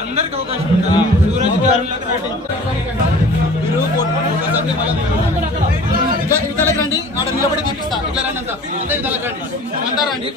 అందరికి అవకాశం ఉంటుంది. సూరజ్ గారు ఇతలకు రండి, ఆడ నిలబడి తీపిస్తా. ఇట్లా రండి, అంతా ఇతలకు రండి, అంతా రండి.